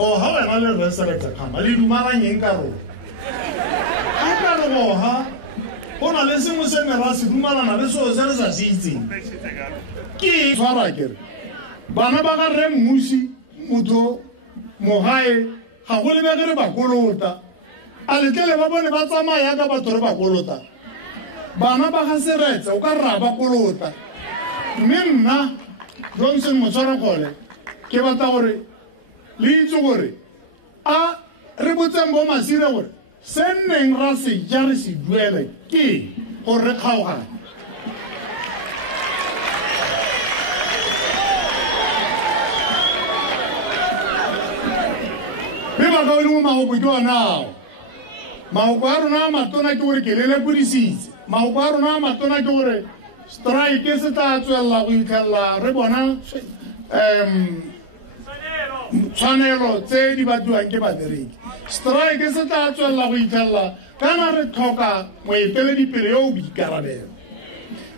Oh, how am I going to resurrect a camera? You do my name, Caro. I can't go, huh? On a lesson was in the last woman, and this was as easy. Key, what I get. Banabaga Rem Musi, Muto, Mohai, how will you make it about Golota? I'll tell you about Samaya about Torba Golota. Banabaga Seret, Okaraba Golota. Mimna Johnson Mochara Kevatauri. Lidzugore a re botsembo masira gore senneng ra se jare se duele ke go re kgaogana be ba ka le mo mago ke ona mago a rona matona ke gore ke lele pudisitse mago a rona matona ke gore strike se tla tswella go itlhella re bona tshwanelo tse di batluwang ke badiredi strike se tla tswella go itlhella kana re tlhoka moeteledipele yo o boikarabelo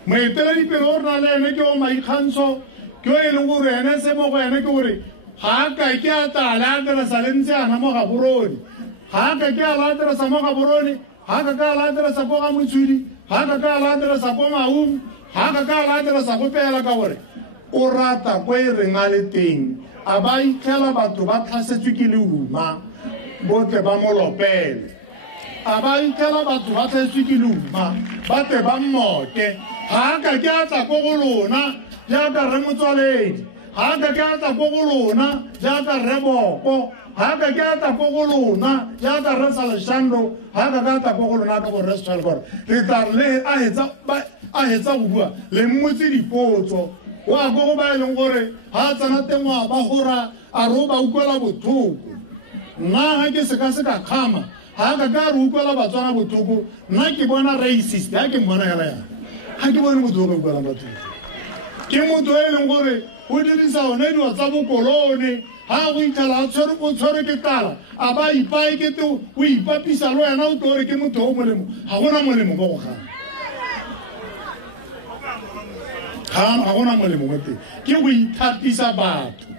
moeteledipele o re na le ene ke o maikgantsho ke o e leng gore ene se mo go ene ke gore ga a ka ke a tala a dirasa le ntse ana mo gaborone ga a ka ke a la dirasa mo gaborone ga a ka a la dirasa ko ga motshudi ga a ka a la dirasa ko maung ga a ka a la dirasa go pela ka gore o rata ko e reng a le teng a ba itlhela batho ba tlhasetswe ke leuma botle ba molopele a ba itlhela batho ba tlhasetswe ke leuma ba tle ba mmoke ga a ka ke a tla ko go lona jaaka re motswaledi ga a ka ke a tla ko go lona jaaka re boko ga a ka ke a tla ko go lona jaaka re saleshando ga a ka ke a tla ko go lona ka gore re se tshwale gore re tla le a hetsa go bua le mmotse dipotso wa go ba ile gore ha tsana tengwa ba gora a ro ba ukwela bothoko nna ha ke se ka khama ha ka ka ro ukwela ba tsana bothoko nna ke bona racist ha ke mmona yala ya ha ke bona bothoko ukwela bothoko ke motho e leng gore o dirisa one diwa tsa bokolone ha go ithala tshwere ke tala a ba ipae ke te o ipapisa lo yana o tore ke motho o molemo ha gona molemo go ga ga gona molemo wa teng ke go ithatisa batho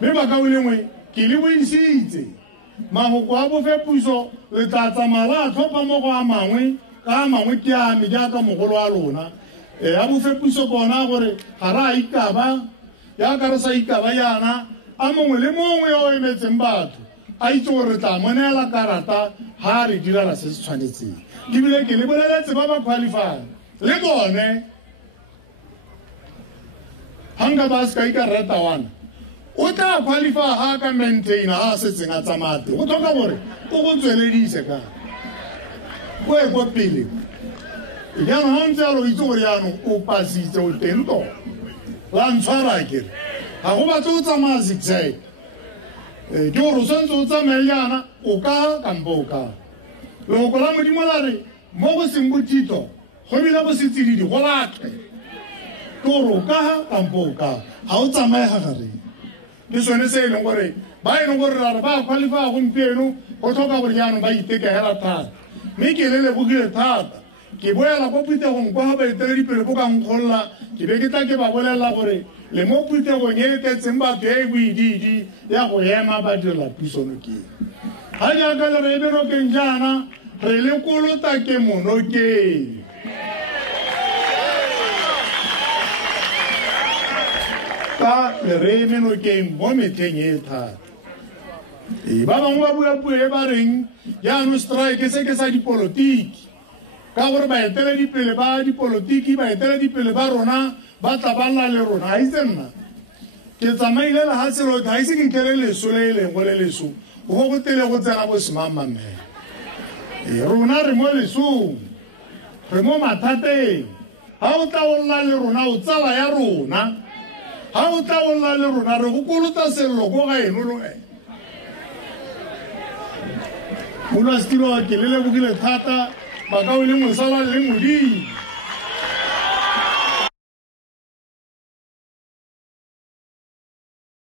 mme ba ka o lengwe ke le boisitse magoko a bofepuso le tla tsamaya a tlhopha mo go a mangwe ka a mangwe ke a me jaaka mogolo wa lona a bofepuso bona gore ga re a ikaba jaaka re sa ikaba yana a mongwe le mongwe yo o emetseng batho a itse gore re tla moneela karata ga re direla se se tshwanetseng ebile ke le boleletse ba ba qualifying le bone hanga ba ska ika reta wana o tla qualify ha ka maintain ha se tsenga tsamate o tlhoka gore o go tsweledise ka go e go pele ya no hantse a lo itse gore ya no o pasitse o tento la ntshwara ke ha go batla o tsamaya zigzag ke gore o santse o tsamaye yana o ka kampo ka lo go la modimo la re mo go seng botito go bile go se tsididi go latlhe toro ka kampo ka ha o tsamaye ga gare ke sone se leng gore ba e leng gore ra ba qualify go mpieno o tlhoka gore yana ba iteka hela thata mme ke le bogile thata ke boela go putegong kwa ba eteledipele bo ka nkgolla ke be ke tla ke ba bolela gore le mo putegong e tletseng batho e boididi ya go ema ba direla pusono ke ga jaaka le re e berokeng jaana re le kolota ke monokeng ka le re menokeng mo metlheng e thata ba bangwe ba bua e ba reng jaanong strike se ke sa dipolotiki ka gore baeteledipele ba dipolotiki baeteledipele ba rona ba tla ba lla le rona ga itse nna ke tsamaile le ga selo ga ise ke kere leso le e lengwe le leso go go tele go tsena bo semamamela rona re mo lesong re mo mathateng ga o tla o lla le rona o tsala ya rona ga o tla o lla le rona re go kolota sello ko ga eno lo monastiro wa ke le lebogile thata ba ka o le mosala le modimo